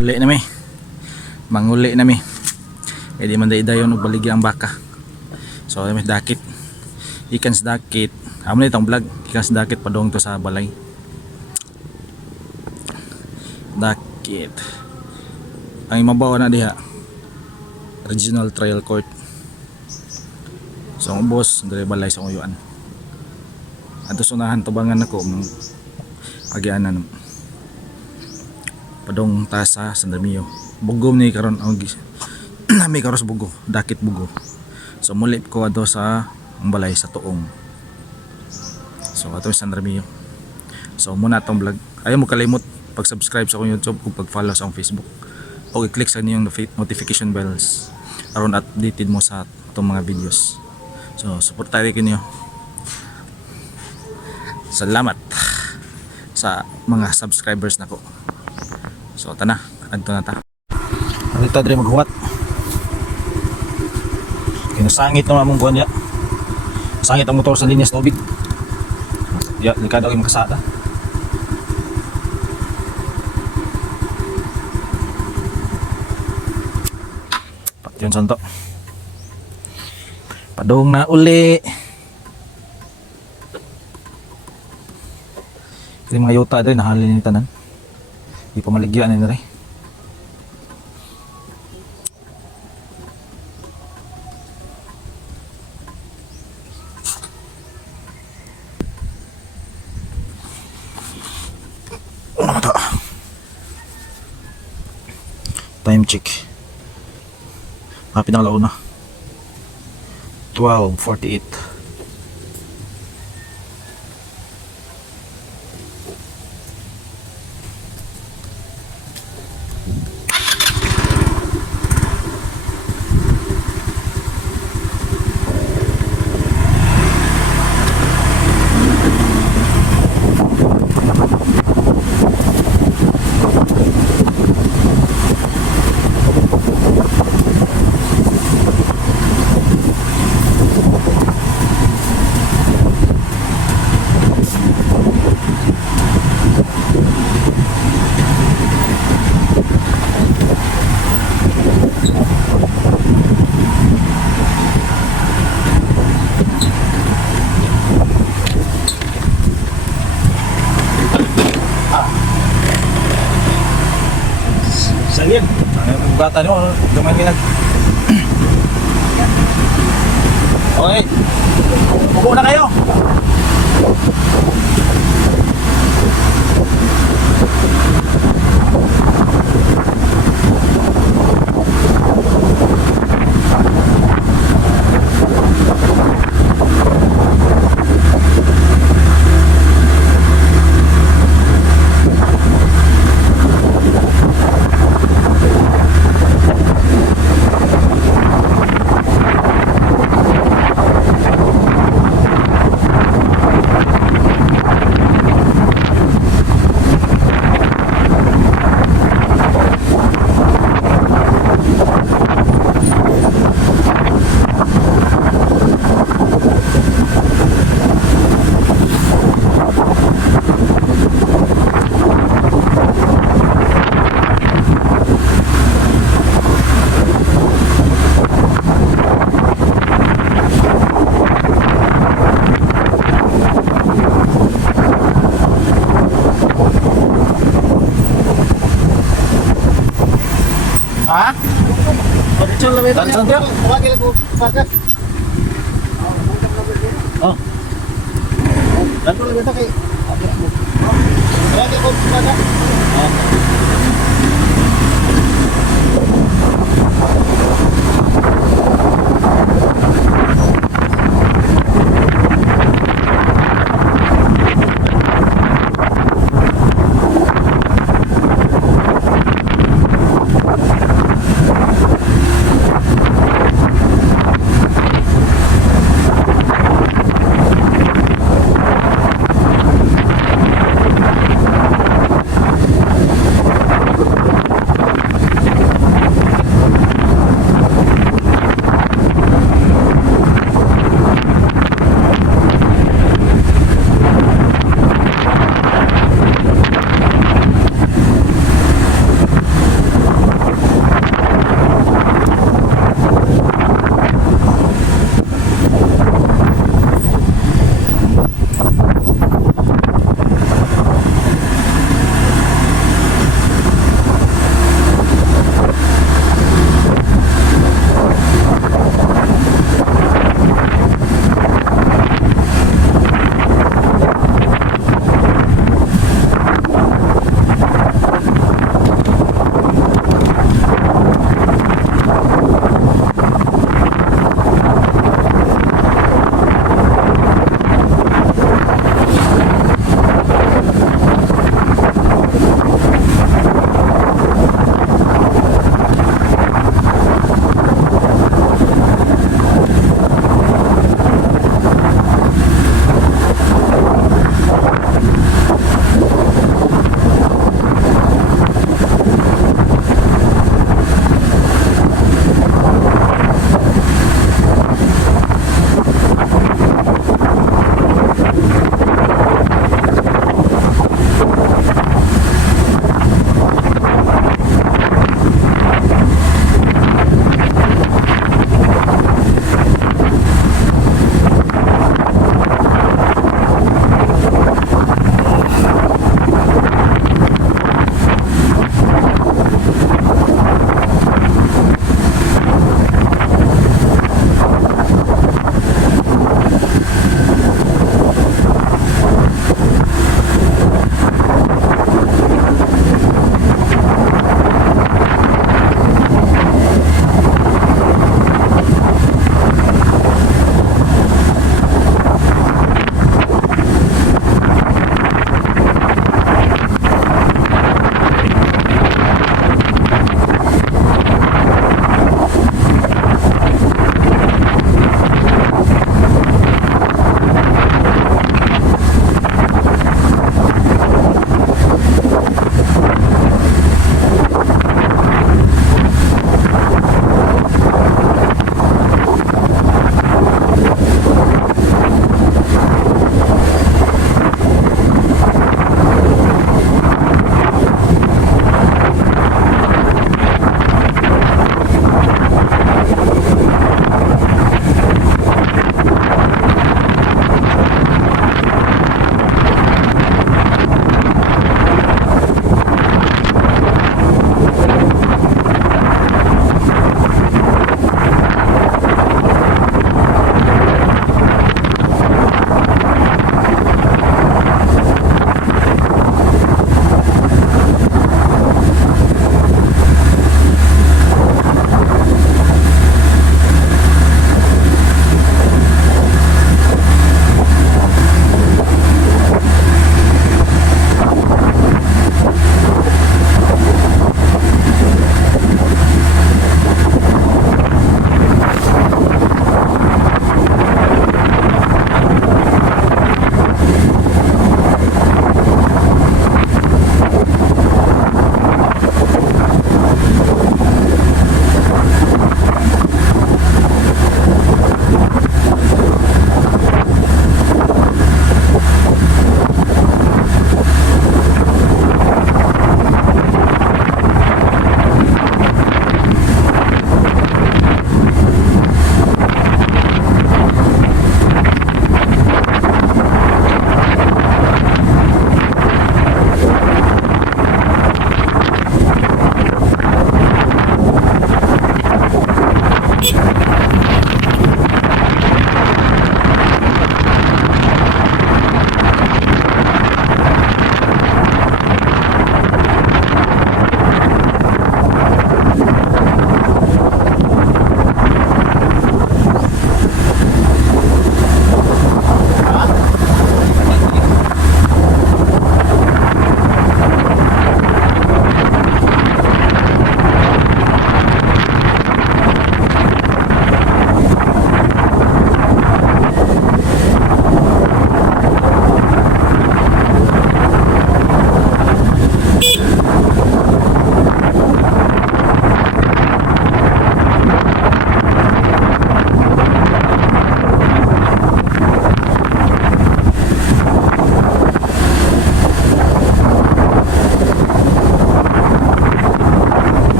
Uli na mi. Manguli na mi. E di man dayon og baligya ang baka. So may dakit. Ikan sa dakit. Amo na itong vlog. Ikan sa dakit padong to sa balay. Dakit. Ang imabaw na diha. Regional Trial Court. So ang boss, dire balay sa uyuan. Adto sunahan tubangan nako agianan. Padong tasa sa Damiyo. Bugom ni karon ang nami karos bugo, dakit bugo. So muli ko ato sa ang balay sa Tuong. So ato sa Damiyo. So muna atong vlog. Ayaw mo kalimot pag-subscribe sa akong YouTube ug pag-follow sa akong Facebook. O i-click sa niyong notification bells aron updated mo sa itong mga videos. So suportahan niyo. Salamat sa mga subscribers nako. So tana, adto na ta. Alita dre maghuwat. Kinasangit na mong buwan ya. Sangit ang motor sa linyas tubig. Ya, likado ay makasada. Pati yun santo. Padong na uli. Ito yung mga yuta dre, nahalin ni tanan. Di pa maligyan na rin. Time check. Mapit ang launa. 12:48. Salin. Ang bata nyo, gamay minag. Okay. Upo na kayo. Ha? Pagkacol na ito. Tansan ka? Tawagin ako. Pakat. Oh. Tansan na ito kay... Tawagin ako. Pakat.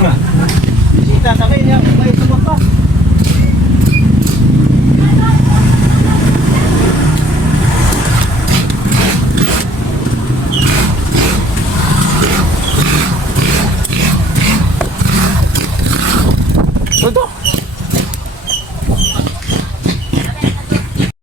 Bisita sabi niya, may sumot pa.